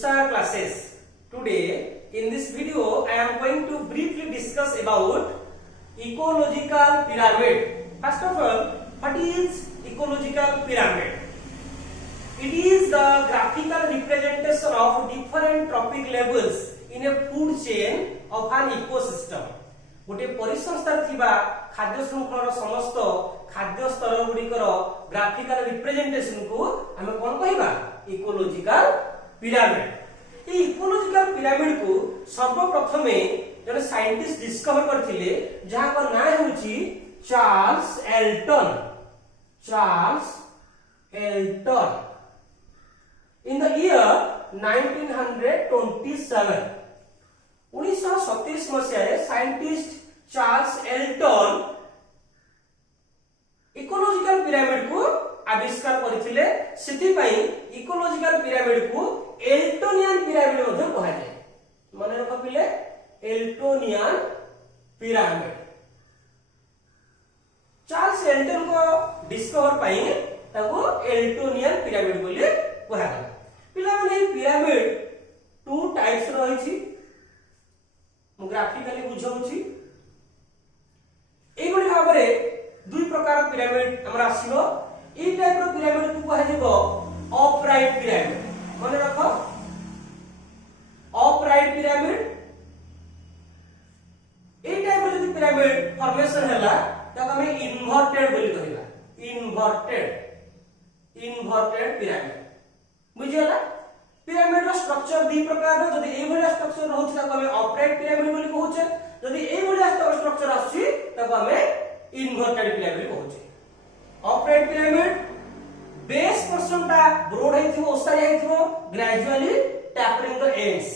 Tushar classes. Today in this video I am going to briefly discuss about ecological pyramid. First of all, what is ecological pyramid? It is the graphical representation of different trophic levels in a food chain of an ecosystem. गोटे परिसंस्थार थिबा खाद्य श्रृंखलार समस्त खाद्य स्तर गुडिकर graphical representation को हमें कोन कहिबा ecological pyramid. ए ecological pyramid को सर्वप्रथमे जने साइंटिस्ट डिस्कवर करथिले जहा को नाम होची Charles Elton. In the year 1927 1927 मसीह scientist Charles Elton ecological pyramid को आविष्कार करथिले। सेति पई इकोलॉजिकल पिरामिड को एल्टोनियन पिरामिड मध्ये कहा जाय। माने रख पिले एल्टोनियन पिरामिड। चार्ल्स एल्टन को डिस्कवर पई ताको एल्टोनियन पिरामिड बोली कहा जाय। पिला माने पिरामिड टू टाइप्स रहिछि। मु ग्राफिकली बुझाउछि एगुडी भाबरे दुई प्रकार पिरामिड हमरा आसीबो। ई टाइप रो पिरामिड को कहा जेबो अपराइट पिरामिड। माने रखो अपराइट पिरामिड। ई टाइप रो जदि पिरामिड फॉर्मेशन हैला त हमें इन्वर्टेड बोली कहबा। इन्वर्टेड पिरामिड बुझियला। पिरामिड रो स्ट्रक्चर दी प्रकार रो जदि ए भलिया स्ट्रक्चर रहउछि त हमें अपराइट पिरामिड बोली कहउछे। जदि ए भलिया स्ट्रक्चर आछि त हमें इन्वर्टेड पिरामिड कहउछे। अपराइट पिरामिड बेस पोर्शन ता ब्रॉड हेथिबो ओसारी हेथिबो gradually tapering the ends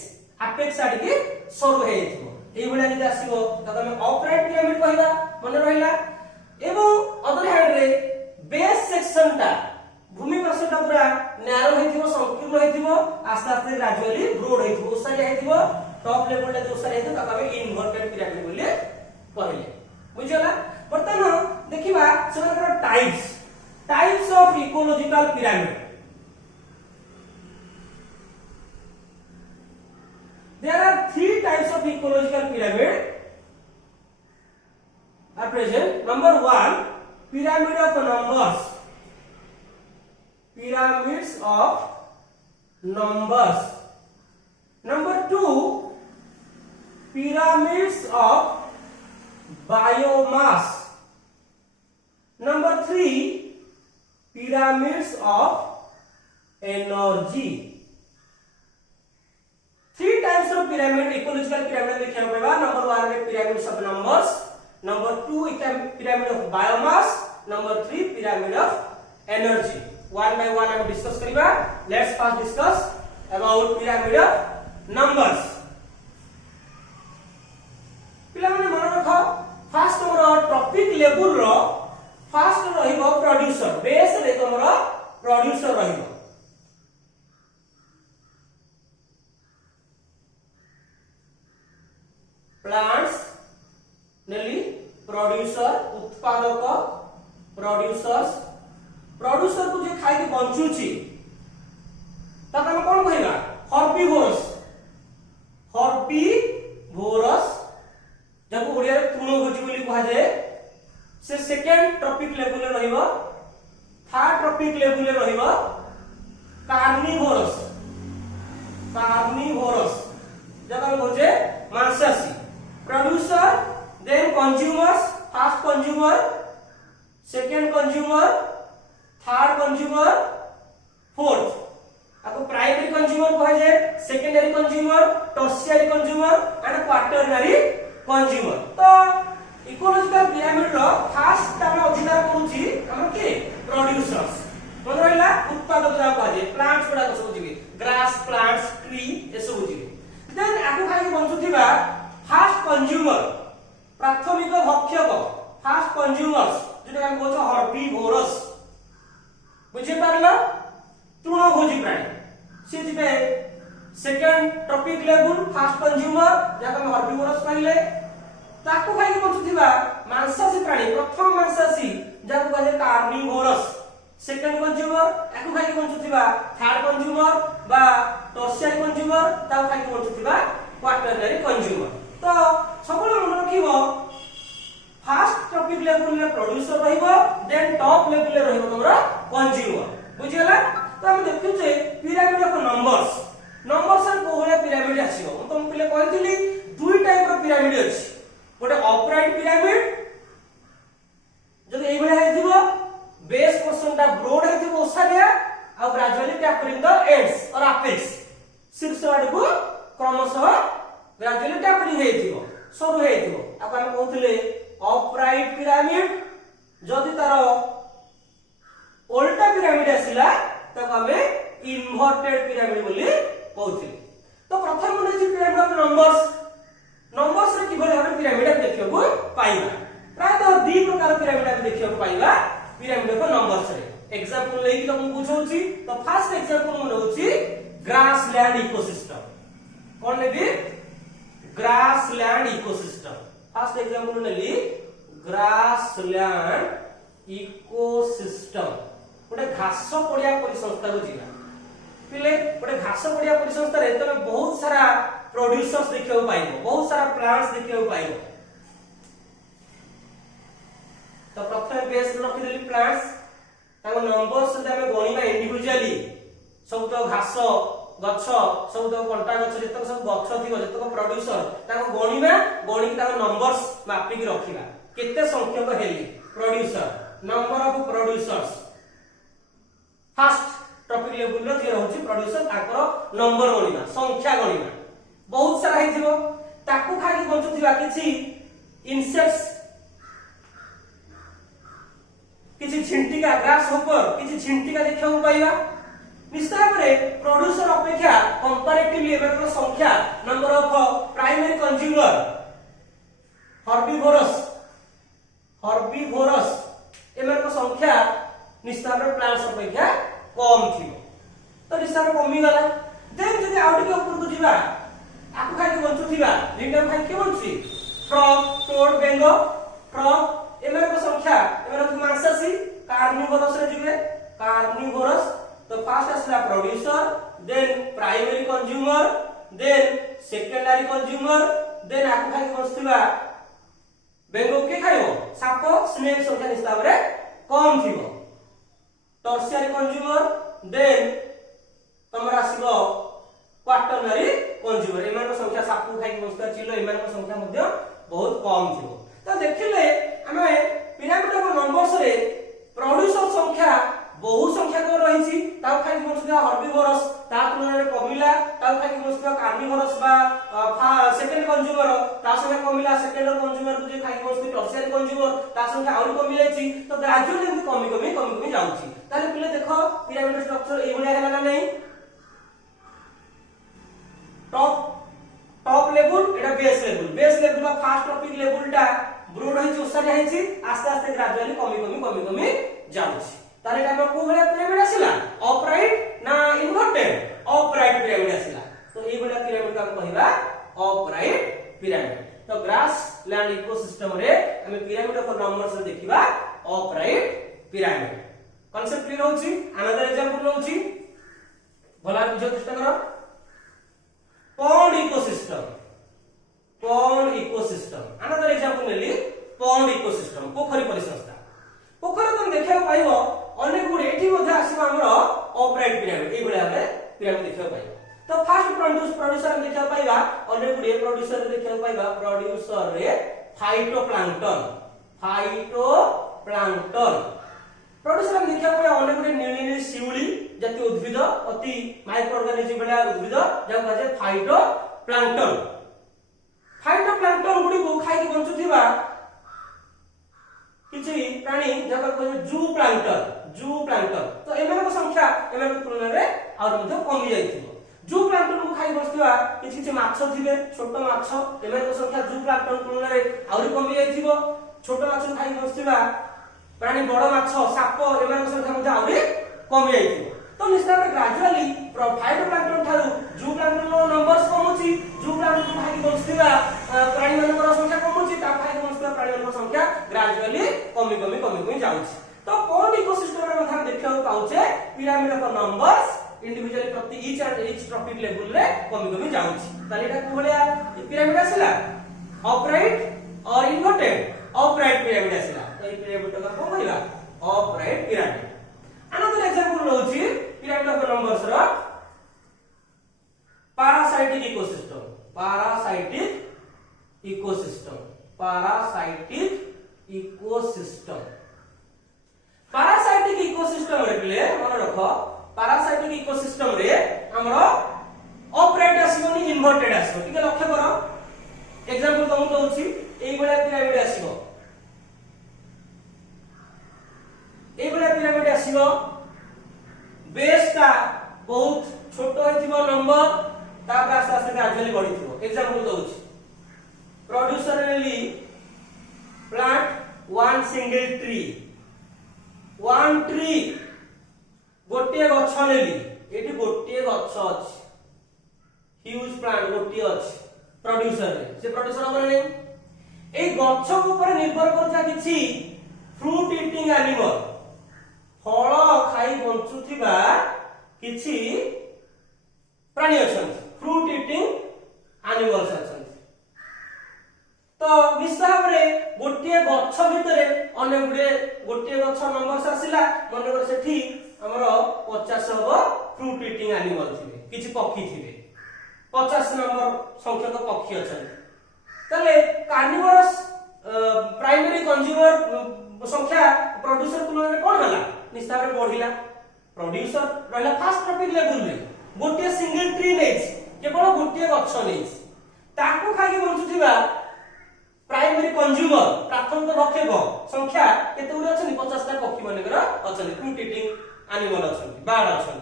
apex आडी के सरू हेथिबो। ए भलिया जदि आसीबो त हमें अपराइट पिरामिड कहबा। मन रहिला। एवं अदर हैंड रे बेस सेक्शन ता भूमि पृष्ठ ता पूरा नैरो हेथिबो संकीर्ण हेथिबो आस्ते आस्ते ग्रेजुअली ब्रॉड हेथिबो ओसारी हेथिबो। टॉप लेवल ता ओसारी हेथिबो त हमें इन्वर्टेड पिरामिड बोले कहले। बुझला। बर्तमान देखिबा सेमानकर types of ecological pyramid. There are three types of ecological pyramid are present. Number 1, pyramid of numbers. Pyramids of numbers. Number 2, pyramids of biomass. Number 3, pyramids of energy. Three types of pyramid, ecological pyramid देखिए होगा। Number 1 है pyramids of numbers. Number 2 is pyramid of biomass. Number 3 pyramid of energy. One by one हम discuss करिबा। Let's first discuss about pyramid of numbers. पिला माने मन रखो first हमर टॉपिक लेवल रो फर्स्ट रहिबो प्रोड्यूसर। बेस रे तमरो प्रोड्यूसर रहिबो। प्लांट्स नेली प्रोड्यूसर उत्पादक प्रोड्यूसर्स। प्रोड्यूसर को जे खाइ के बंचुची त हम कोन कहबा हर्बीवोरस जब ओडिया रे तृणभोजी बोली कहा जाय। से सेकंड टॉपिक लेवल रे रहिबो। थर्ड टॉपिक लेवल रे रहिबो कार्निवोरस जब हम बोले मांसाहारी। Producer then consumers. First consumer, second consumer, third consumer, fourth आपको प्राइमरी कंज्यूमर कहा जाए, secondary consumer, tertiary consumer and quaternary consumer. तो इकोलॉजिकल पिरामिड रो फर्स्ट हम अधिकार करूची हम के प्रोड्यूसर्स। मन रहिला उत्पादक जा कहा जाए। प्लांट्स गुडा सब जीवे ग्रास प्लांट्स ट्री ए सब जीवे। देन आको खाइ बंचुथिबा फर्स्ट कंज्यूमर प्राथमिक भक्षक। फर्स्ट कंज्यूमर्स जेटा हम कहछो हर्बीवोरस। बुझे पारला तृणभोजी प्राणी। से जिबे second trophic level first consumer जाका हम हर्बीवोरस कहले। ताको खाइ बंचुथिबा मांसाहारी प्राणी प्रथम मांसाहारी जाको कहले कार्निवोरस। सेकंड कंज्यूमर आको खाइ बंचुथिबा थर्ड कंज्यूमर बा टर्शियरी कंज्यूमर ताऊ खाई बंचुथिबा क्वाटरनरी कंज्यूमर। तो सबले मन रखिबो फर्स्ट टॉपिक लेवल रे प्रोड्यूसर रहिबो देन टॉप लेवल रे रहिबो तमरा कंज्यूमर बुझियला। तो हम देखु जे पिरामिड ऑफ नंबर्स नंबर्स रे कोहले पिरामिड आसीबो हम तुम पहिले कहथिली दुई टाइप रो पिरामिड अछि गोटे अपराइट पिरामिड जदि एई भले हेथिबो बेस पोर्शन ता ब्रॉड हेथिबो ओसारिया आ ग्रेजुअली टैपरिंग द एंड्स और एपेक्स शीर्ष आड़ को क्रमशः ग्रेजुअली टैपरिंग हेथिबो सरू हेथिबो आप हम कहथिले अपराइट पिरामिड जदि तार उल्टा पिरामिड आसिला तो हमें इन्वर्टेड पिरामिड बोली कहथिले। तो प्रथम मन जे पिरामिड ऑफ नंबर्स रे किभली हम पिरामिड देखियो को पाइबा प्राय तो दी प्रकार पिरामिड हम देखियो को पाइबा पिरामिड ऑफ नंबर्स रे एग्जांपल लेकी तो हम बुझौची। तो फर्स्ट एग्जांपल मन होची ग्रासलैंड इकोसिस्टम कोन लेबी ग्रासलैंड इकोसिस्टम फर्स्ट एग्जांपल नेली ग्रासलैंड इकोसिस्टम गोटे घास पड़िया परिसंस्था को जीवा पिले गोटे घास पड़िया परिसंस्था रे तमे बहुत सारा प्रोड्यूसर्स देखियो पाइबो बहुत सारा प्लांट्स देखियो पाइबो। तो प्रथम बेस रखि देली प्लांट्स ताको नंबर्स से हमें गणिबा इंडिविजुअली सब तो घास गछ सब तो कंटा गछ जतक सब गछ थिबो जतक प्रोड्यूसर ताको गणिबा गणिक ताको नंबर्स मापि के रखिबा केते संख्यक हेली producer number of producers first topic level रे जे रहउची प्रोड्यूसर ताकर नंबर गणिबा संख्या गणिबा बहुत सारा हेथिबो ताकू खाली बंचुथिबा किछि इंसेक्ट्स किछि झिंटिका ग्रास होपर किछि झिंटिका देखियो पाइबा निश्चित भाबरे प्रोड्यूसर अपेक्षा कंपैरेटिवली एकर संख्या number of primary consumer herbivorous एकर संख्या निश्चित भाबरे प्लांट्स अपेक्षा कम थिबो। तो निश्चित भाबरे कमी गला देन जदि आउट के ऊपर को जीवा आकु खाइ बंचुथिबा लिंडम खाइ के बंची फ्रॉग टोड बेंगो फ्रॉग एकर संख्या एकर मांसासी कार्निवोरस रे जिवे कार्निवोरस। तो फर्स्ट आसला producer then primary consumer then secondary consumer then आकु खाइ बंचथिबा बेंगो के खाइबो साप स्नेक संख्या निश्चित भाबरे कम थिबो। टर्शियरी कंज्यूमर देन तमरा आसीबो क्वाटरनरी कंज्यूमर एमान संख्या सापु खाइ बंचता चिलो एमान संख्या मध्ये बहुत कम थिबो। तो देखिले हमें पिरामिड ऑफ नंबर्स रे प्रोड्यूसर संख्या बहु संख्या को रहिछि ताउ खाइ बंचता हर्बिवोरस ता तुलना रे कमिला ताउ खाइ बंचता कार्निवोरस बा सेकेंड कंज्यूमर ता संख्या कमिला सेकेंड कंज्यूमर को जे खाइ बंचती टर्शियरी कंज्यूमर ता संख्या और कमी जाइछि। तो ग्रेजुअली एमति कमी जाउछि ताले पिले देखो पिरामिड स्ट्रक्चर ए भलिया हैला नै टॉप लेवल एटा बेस लेवल बा फर्स्ट टॉपिक लेवल टा ब्रोड होइछि ओसारी आइछि आस्ते आस्ते ग्रेजुअली कमी जाउछि। तारे हम को भले पिरामिड आसिला अपराइट ना इन्वर्टेड अपराइट पिरामिड आसिला। तो ए भले पिरामिड का कहबा अपराइट पिरामिड। तो ग्रासलैंड इकोसिस्टम रे हम पिरामिड ऑफ नंबर्स रे देखिबा अपराइट पिरामिड कांसेप्ट क्लियर होछि। अनदर एग्जांपल होछि भला बुझो चेष्टा करो पॉन्ड इकोसिस्टम अनदर एग्जांपल नेली पॉन्ड इकोसिस्टम पोखरी परिसंस्था पोखरी तुम देखियो पाइबो अनेक गुडे एठी मध्ये आसीबो हमरो अपराइट पिरामिड ए भले हम पिरामिड देखियो पाइबो। तो फर्स्ट प्रोड्यूसर देखियो पाइबा अनेक गुडे प्रोड्यूसर देखियो पाइबा प्रोड्यूसर रे फाइटोप्लैंक्टन प्रोड्यूसर हम देखियो पाइबा अनेक गुडे नीली शिउली जाति उद्भिद अति माइक्रो ऑर्गेनिज्म भले उद्भिद जा कहे फाइटोप्लैंक्टन गुडी को खाइ के बंचुथिबा किछि प्राणी जका कहे जू प्लांक्टन। तो एमन संख्या एमन तुलना रे और मध्ये कमी जाइथिबो। जू प्लांक्टन को खाइ बसथिबा किछि माछ थिबे छोट माछ एमन संख्या जू प्लांक्टन तुलना रे और कमी जाइथिबो। छोट माछ खाइ बसथिबा प्राणी बड़ माछ साप एमन संख्या मध्ये और कमी जाइथिबो। तो निश्चित ग्रेजुअली फाइटोप्लैंक्टन थारु जू प्लांक्टन रो नंबर्स कमुची जू प्लांक्टन खाइ बसथिबा प्राणी मानकर संख्या कमुची ता खाइ बसथिबा प्राणी मानकर संख्या ग्रेजुअली कमी जाउची। तो पॉन्ड इकोसिस्टम रे हम देखियो पाउचे पिरामिड ऑफ नंबर्स इंडिविजुअली प्रति ईच ट्रॉपिक लेवल रे कमी कमी जाउछि ताले एटा को भलिया पिरामिड आसिला अपराइट और इन्वर्टेड अपराइट पिरामिड आसिला तो ई पिरामिड का को कहला अपराइट पिरामिड अनदर एग्जांपल होछि पिरामिड ऑफ नंबर्स रो parasitic ecosystem parasitic ecosystem रे प्ले मन रखो parasitic ecosystem रे हमरो ऑपरेट आसीबनी इन्वर्टेड आसीबो ठीक है लक्ष्य करो एग्जांपल तुम दउछि एई बडा पिरामिड आसीबो बेस का बहुत छोट होइथिबो नंबर तापर आस्ते आस्ते ग्रेजुअली बढ़िथिबो एग्जांपल दउछि प्रोड्यूसरली प्लांट वन सिंगल ट्री गोटे गछ नेली एठी गोटे गछ अछि ह्यूज प्लांट गोटे अछि प्रोड्यूसर रे से प्रोड्यूसर हमर नै ए गछ ऊपर निर्भर करथा किछि फ्रूट ईटिंग एनिमल फल खाई बंचुथिबा किछि प्राणी अछंती फ्रूट ईटिंग एनिमल्स अछंती तो हिसाब रे गोटे गछ भितरे अन्य गुडे गोटे गछ नंबर्स आसिला मन कर सेठी हमरो 50 हबो फ्रूट ईटिंग एनिमल थिबे किछि पक्षी थिबे 50 नंबर संख्यक पक्षी अछंती तले कार्निवोरस प्राइमरी कंज्यूमर संख्या प्रोड्यूसर तुलना कोन होला निस्तार रे बढ़िला प्रोड्यूसर रहला फास्ट ट्रॉपिक लेवल रे गोटे सिंगल ट्री नेछ केवल गोटे गछ नेछ ताकू खाइ बंचुथिबा प्राइमरी कंज्यूमर प्राथमिक भक्षक संख्या केते उरे अछनी 50 टा पक्षी मानेकर अछनी फ्रूट ईटिंग एनिमल अछनी बार्ड अछनी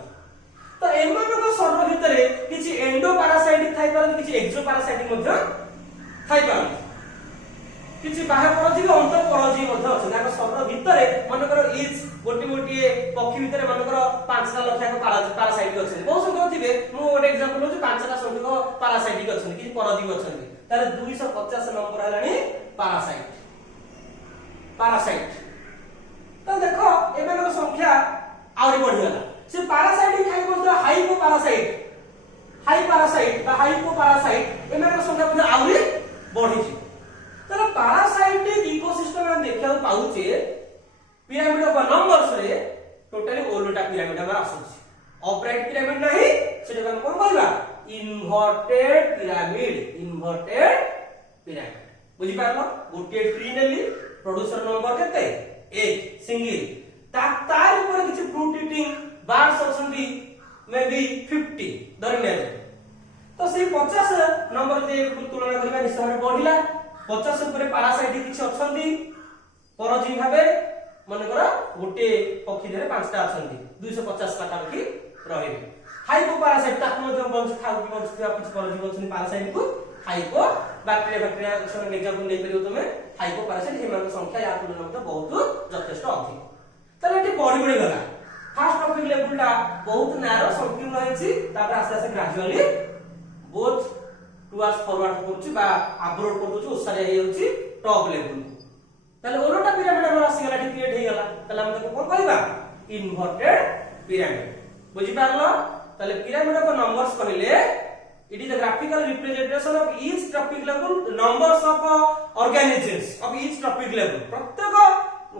तो एमानक शरीर भितरे किछि एंडो पैरासाइटिक थाइ पारन किछि एक्सो पैरासाइटिक मध्ये थाइ पारन किछि बाह्य परजीवी अंतर परजीवी मध्ये अछनी आक शरीर भितरे मानेकर इच गोटी गोटी पक्षी भितरे मानेकर 5टा लक्षक पैरासाइटिक अछनी बहुत संख्या थिबे मु ଗୋଟେ एग्जांपल होछि 5टा संख्यक पैरासाइटिक अछनी किछि परजीवी अछनी तारे 250 नंबर हलानी पैरासाइट तो देखो एमानक संख्या आउरी बढ़ि गला से पैरासाइटिक खाइ मध्ये हाई पैरासाइट एमानक संख्या मध्ये आउरी बढ़ि छी तर पैरासाइटिक इकोसिस्टम हम देखा पाउचे पिरामिड ऑफ नंबर्स रे टोटली ओलोटा पिरामिड हम आसुची ऑपरेट पिरामिड नाही सेटा हम कोन कहबा इन्वर्टेड पिरामिड बुझी पारलो गोटे ट्री नेली प्रोड्यूसर नंबर केते एक सिंगल तार ऊपर किछि फ्रूट ईटिंग बर्ड्स अछंती मे बी 50 धरने तो से 50 नंबर दे तुलना करबा निश्चय बढ़िला 50 ऊपर पैरासाइटिक किछि अछंती परजीवी भाबे माने गोटे पक्षी धरे 5टा अछंती 250 पाखापाखि रहिबे हाइपो पैरासाइट ताक मध्ये बंच खाउ बंच किछि परजीवी अछंती पैरासाइट को हाइपो बैक्टीरिया सन एग्जांपल नै परियो तमे हाइपो पैरासाइट हेमान संख्या या तुलना मध्ये बहुत यथेष्ट अधिक तले एटी बढ़ि गला फास्ट टॉपिक लेवलटा बहुत नैरो संकीर्ण होइछि तापर आस्ते आस्ते ग्रेजुअली बोथ टुवर्ड्स फॉरवर्ड करछि बा अपग्रेड करछि ओसारे हे होछि टॉप लेवल तले ओलोटा पिरामिड हमर आसी गला क्रिएट हे गला तले हम ताको कोन कहबा इन्वर्टेड पिरामिड बुझि पारलो तले पिरामिड ऑफ नंबर्स कहले it is a graphical representation of each trophic level numbers of organisms of each trophic level प्रत्येक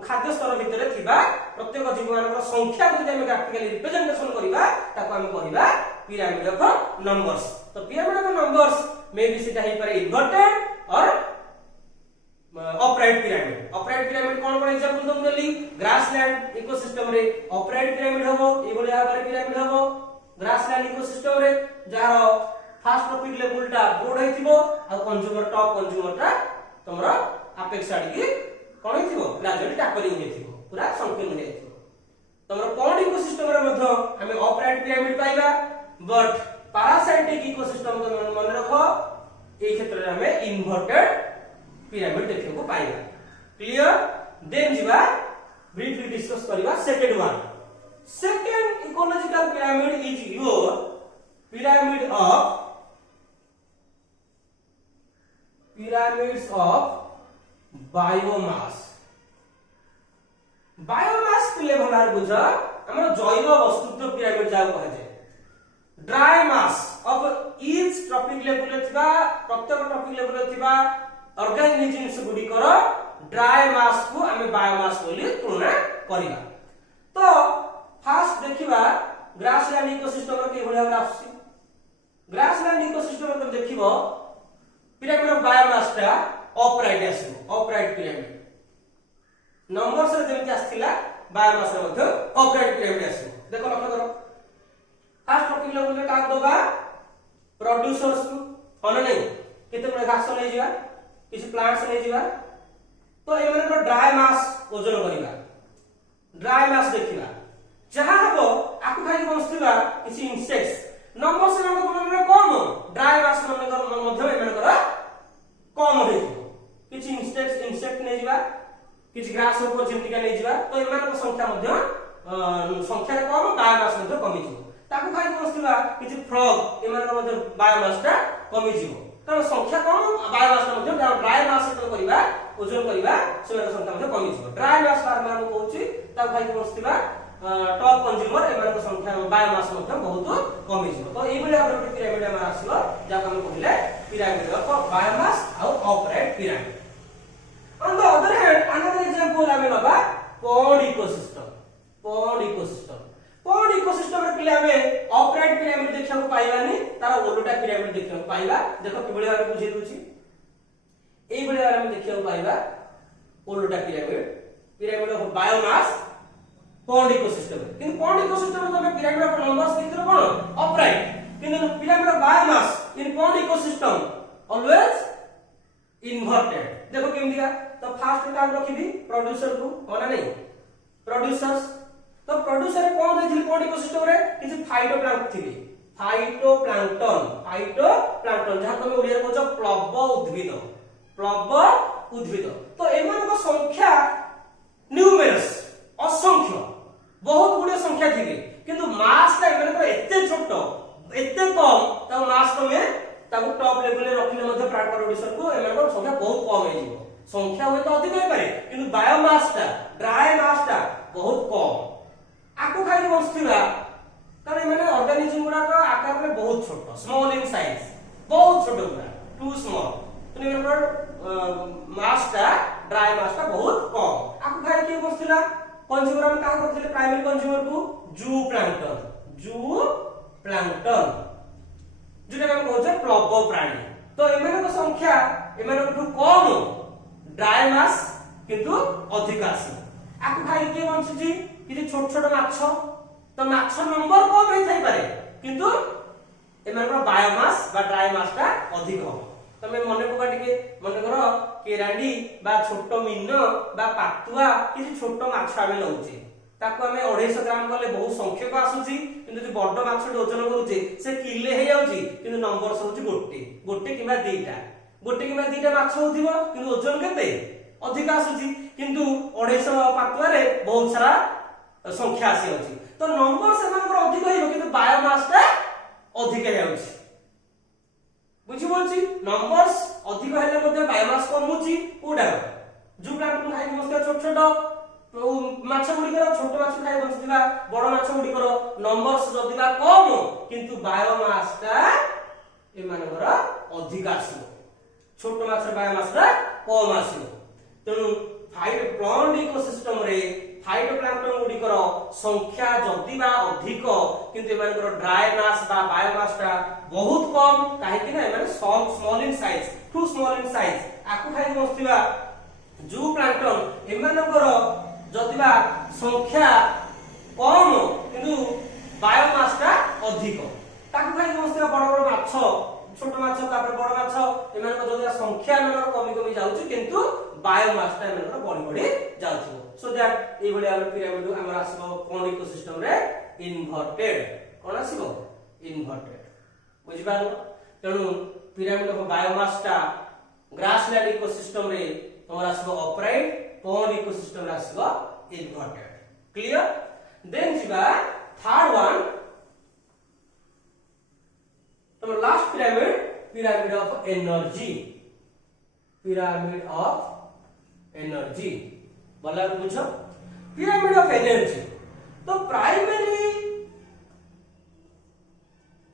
खाद्य स्तर भितरे थिबा प्रत्येक जीव मानकर संख्या को जदि हम ग्राफिकली रिप्रेजेंटेशन करिबा ताको हम कहिबा पिरामिड ऑफ नंबर्स तो pyramid of numbers may be सेटा हे पारे इन्वर्टेड और अपराइट पिरामिड कोन कोन एग्जांपल दम देली ग्रासलैंड इकोसिस्टम रे अपराइट पिरामिड हबो एबोले आबारे पिरामिड हबो ग्रासलैंड इकोसिस्टम रे जहार फास्ट टॉपिक लेवलटा ब्रोड हेतिबो आ कंज्यूमर टॉप कंज्यूमरटा तमरा अपेक्षा आडी कोन हेतिबो ग्रेजुअली टैपरिंग हेतिबो पूरा संकीर्ण हेतिबो तमरा पॉन्ड इकोसिस्टम रे मध्य हमें अपराइट पिरामिड पाइबा बट पैरासाइटिक इकोसिस्टम तो मन रखो ए क्षेत्र रे हमें इन्वर्टेड पिरामिड देखै को पाइबा क्लियर देन जीवा ब्रीफली डिस्कस करबा second one second ecological pyramid is your pyramid of pyramids of biomass biomass level आर बुझा हमर जैव वस्तुत्व पिरामिड जा कह जाय dry mass of each trophic level थिबा प्रत्येक ट्रॉपिक लेवल थिबा ऑर्गेनिजम्स गुडी कर ड्राई मास को हमें बायोमास बोली तुलना करिबा। तो फास्ट देखिबा ग्रासलैंड इकोसिस्टम रो के भलिया आसी। ग्रासलैंड इकोसिस्टम रो देखिबो पिरामिड ऑफ बायोमास टा अपराइट आसीबो, अपराइट पिरामिड नंबर से जेमति आस्थिला बायोमास रे मध्ये अपराइट पिरामिड आसीबो। देखो लक्ष्य करो फास्ट ट्रॉपिक लेवल में का दोबा प्रोड्यूसर्स को होना नहीं केते बडे घास नै जिवा किसी प्लांट्स नै जिवा तो एमन को ड्राई मास ओजन करिबा। ड्राई मास देखिबा जहां हबो आकु खाइ बसथिबा किसी इंसेक्ट्स नंबर से नंबर तुलना कम ड्राई मास मन मध्ये एमन कर कम होई किसी इंसेक्ट नै जिवा किसी ग्रास ऊपर जेमतिका नै जिवा तो एमन को संख्या मध्ये संख्या कम बायोमास मध्ये कमी जिवो। ताकु खाइ बसथिबा किसी फ्रॉग एमन को मध्ये बायोमास टा कमी जिवो कारण संख्या कम बायोमास मध्ये ड्राई मास तो करिबा ओजन करिबा सेमन संख्या मध्ये कमी जिवो। ड्राई मास फार्मर को कहूची ताकु खाइ बसथिबा टॉप कंज्यूमर एमन को संख्या बायोमास मध्ये बहुत कमी जिवो। तो एई बले हमर पिरामिड हम आसीलो जाका हम कहले पिरामिड ऑफ बायोमास और operate pyramid. On the other hand, another example हमें बाबा pond ecosystem। pond ecosystem pond ecosystem रे पिले हमें ऑपरेट पिरामिड देखिया को पाइबानी तारा ओलोटा पिरामिड देखिया को पाइबा। देखो किबळे हम बुझे दोची एई बळे हम देखिया को पाइबा ओलोटा pyramid pyramid of biomass pond ecosystem। किन pond ecosystem में हमें पिरामिड ऑफ नंबर्स देखिरो कोन ऑपरेट किन pyramid of biomass in pond ecosystem always inverted. देखो केम दिया तो फास्ट काम रखिबी प्रोड्यूसर को होना नहीं प्रोड्यूसर्स तो प्रोड्यूसर कोन देथिल पॉन्ड इकोसिस्टम रे किछि फाइटोप्लैंक्टन थिबे फाइटोप्लैंक्टन जहां तुम ओडिया रे कहछ प्लव उद्भिद तो एमान को संख्या न्यूमेरस असंख्य बहुत गुडे संख्या थिबे किंतु मास ता एमान को एते छोट एते कम त मास में ताको टॉप लेवल रे रखिले मध्ये प्लांट प्रोड्यूसर को एमान को संख्या बहुत कम हे जिवो। संख्या होय तो अधिक होय पारे किंतु बायोमास टा ड्राई मास टा बहुत कम आकु खाइ बसथिबा कारण माने ऑर्गेनिज्म गुडा का आकार में बहुत छोट स्मॉल इन साइज बहुत छोट गुडा टू स्मॉल तो एमान मास टा ड्राई मास टा बहुत कम आकु खाइ के बसथिला कंज्यूमर हम का करथिले प्राइमरी कंज्यूमर को जू प्लांटन जोटा हम कहछे प्लव प्राणी तो एमान को संख्या एमान को कम ड्राई मास किंतु अधिक आसी आकु खाइ के बंचुची कि छोट छोट माछ तो माछ नंबर कम होई थाई पारे किंतु एमानकर बायोमास बा ड्राई मास टा अधिक हो। तमे मने पका टिके मने करो केरांडी बा छोट मीनो बा पातुआ कि छोट माछ आमे लउचे ताको आमे 250 ग्राम करले बहुत संख्यक आसुची किंतु जो बड्ड माछ ओजन करूचे से किले हे जाउची किंतु नंबर होची गोटे किबा दुईटा माछ होथिबो किंतु ओजन केते अधिक आसुची किंतु 250 पातुआ रे बहुत सारा संख्या आसी होची तो नंबर सेमानकर अधिक होइबो किंतु बायोमास ता अधिक हे जाउची बुझी बोलची नंबर्स अधिक हेले मध्ये बायोमास कम होची कोडा जु प्लांट खाइ बसता छोट छोट माछ गुडी कर छोट माछ खाइ बसथिबा बड़ माछ गुडी कर नंबर्स जदिबा कम किंतु बायोमास ता एमानकर अधिक आसीबो छोट माछ बायोमास ता कम आसीबो तेनु फाइट प्लांट इकोसिस्टम रे फाइटोप्लैंक्टन गुडी कर संख्या जदिबा अधिक किंतु एमानकर ड्राई मास बा बायोमास ता बहुत कम काहे कि ना एमाने small in size too small in size आकु खाइ बसथिबा जू प्लांटन एमानकर जदिबा संख्या कम किंतु बायोमास ता अधिक ताकु खाइ बसथिबा बड़ बड़ माछ छोट माछ तापर बड़ माछ एमानकर जदिबा संख्या एमानकर कमी जाउची किंतु बायोमास ता एमानकर बड़ी जाउची सो दैट ए भली हम पिरामिड हमर आसीबो कोन इकोसिस्टम रे इन्वर्टेड कोन आसीबो इन्वर्टेड बुझि पारो तेनु पिरामिड ऑफ बायोमास ता ग्रासलैंड इकोसिस्टम रे हमर आसीबो अपराइट कोन इकोसिस्टम रे आसीबो इन्वर्टेड क्लियर देन जिबा थर्ड वन तो लास्ट पिरामिड ऑफ एनर्जी बोला बुझो पिरामिड ऑफ एनर्जी तो प्राइमरी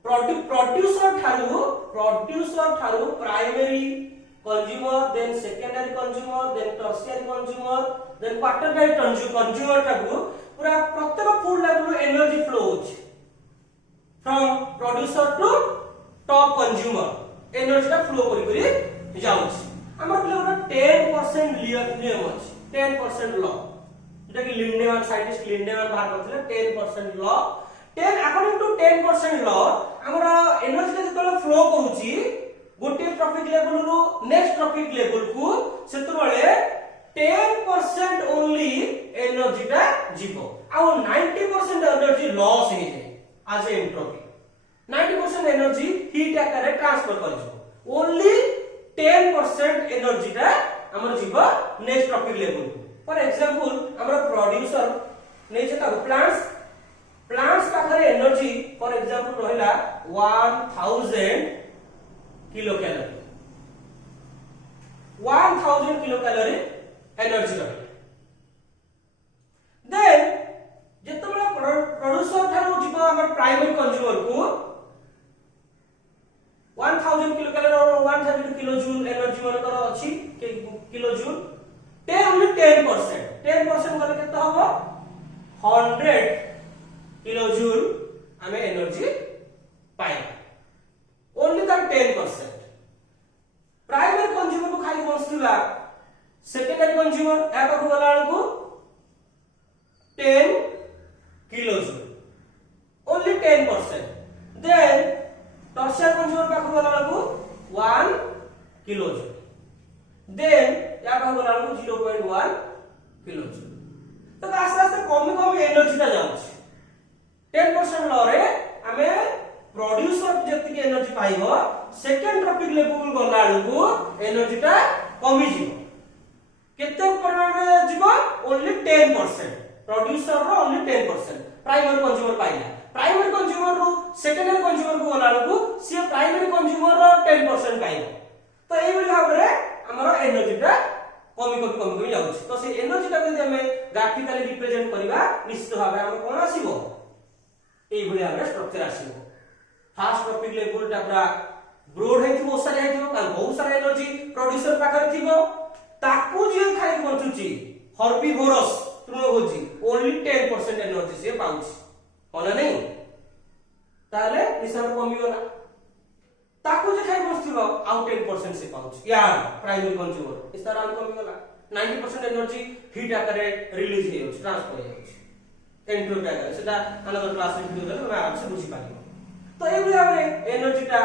प्रोड्यूसर ठारू primary consumer then secondary consumer then tertiary consumer then quaternary consumer ठारू पूरा प्रत्येक फूड लेवल एनर्जी फ्लो होची from producer to top consumer energy टा फ्लो करी करी जाउची हमर ले 10% नियम अछि 10% लॉ जेटा कि लिंडेमैन साइंटिस्ट लिंडेमैन बाहर करथिले 10% लॉ 10 अकॉर्डिंग टू 10% लॉ हमरा एनर्जी के जतले फ्लो करूची गोटे ट्रॉपिक लेवल रु नेक्स्ट ट्रॉपिक लेवल को सेतबेले 10% ओनली एनर्जी टा जीवो आ 90% एनर्जी लॉस हे जाय as a entropy 90% energy heat आकार ट्रांसफर कर जो ओनली 10% एनर्जी टा हमर जीवो next trophic level for example हमर प्रोड्यूसर नै जे प्लांट्स पाखरे एनर्जी फॉर एग्जांपल रहला 1000 kilo calorie 1000 kilo calorie energy रहे देन जेतबेला प्रोड्यूसर थारो जीव हमर प्राइमरी कंज्यूमर को 1000 किलो कैलोरी और 1000 किलो जूल एनर्जी मन कर अछि किलो जूल 10% गले केते होबो 100 किलो जूल हमें एनर्जी पाए ओनली दैट 10% प्राइमरी कंज्यूमर को खाली बसला सेकेंडरी कंज्यूमर या पाखु गला को 10 kilo joule only 10% then tertiary consumer पाखु गला को 1 किलो जूल देन या पाखु गला को 0.1 किलो जूल तो आस्ते आस्ते कमी एनर्जी ता जाउछ 10% लॉ रे हमें प्रोड्यूसर जति के एनर्जी पाइबो सेकेंड ट्रॉपिक लेवल गला को एनर्जी ता कमी जीवो केते परिमाण रे जीवो ओनली 10% प्रोड्यूसर रो ओनली 10% प्राइमरी कंज्यूमर पाइला प्राइमरी कंज्यूमर रो सेकेंडरी कंज्यूमर को गला को से प्राइमरी कंज्यूमर रो 10% पाइबो तो एई बली भाव रे हमर एनर्जी ता कमी जाउछ तो से एनर्जी ता जदि हमें ग्राफिकली रिप्रेजेंट करबा निश्चित भाव हम कोन आसीबो एई बली हमर स्ट्रक्चर आसीबो फास्ट टॉपिक लेवल टा पूरा ब्रॉड है बहुत सारे है कारण बहुत सारा एनर्जी प्रोड्यूसर पाखर थिबो ताकू जे खाइ बंचुची हर्बिवोरस तृणभोजी ओनली 10% एनर्जी से पाउची होला नहीं ताले निशान कमी गला ताकू जे खाइ बसथिबो आउ 10% से पाउची यार प्राइमरी कंज्यूमर इस तरह कमी गला 90% एनर्जी हीट आकारे रिलीज हे ट्रांसफर हे एंट्रोपी आकारे सेटा अनदर क्लास वीडियो दे हम आराम से बुझी पानी तो एवरी हमने एनर्जी टा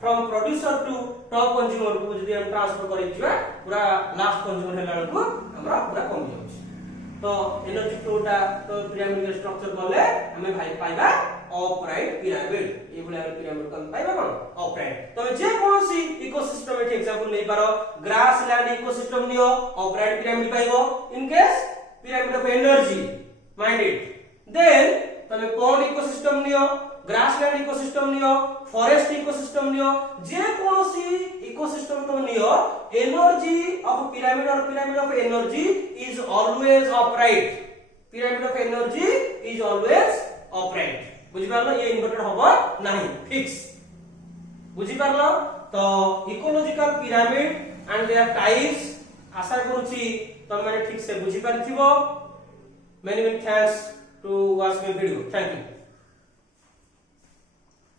from producer to top consumer को जदी हम ट्रांसफर करै छिबा पूरा लास्ट कंज्यूमर हेला को हमरा पूरा कमी जाउछ तो एनर्जी फ्लो टा तो पिरामिड स्ट्रक्चर गले हमें भाई पाइबा ऑपराइट पिरामिड ए बोले हम पिरामिड कम पाइबा कोन ऑपराइट तो जे कोनसी इकोसिस्टमेटिक एग्जांपल नै पारो ग्रास लैंड इकोसिस्टम नियो ऑपराइट पिरामिड पाइबो in case pyramid of energy mind it then तमे पॉन्ड इकोसिस्टम नियो ग्रासलैंड इकोसिस्टम नियो फॉरेस्ट इकोसिस्टम नियो जे कोनसी इकोसिस्टम तो नियो एनर्जी ऑफ पिरामिड और pyramid of energy is always upright pyramid of energy is always upright बुझि पारलो ये इन्वर्टेड होबो नाही फिक्स बुझि पारलो तो ecological pyramid and their types आशा करूची तुम माने ठीक से बुझि पारिथिबो many many thanks to watch my video thank you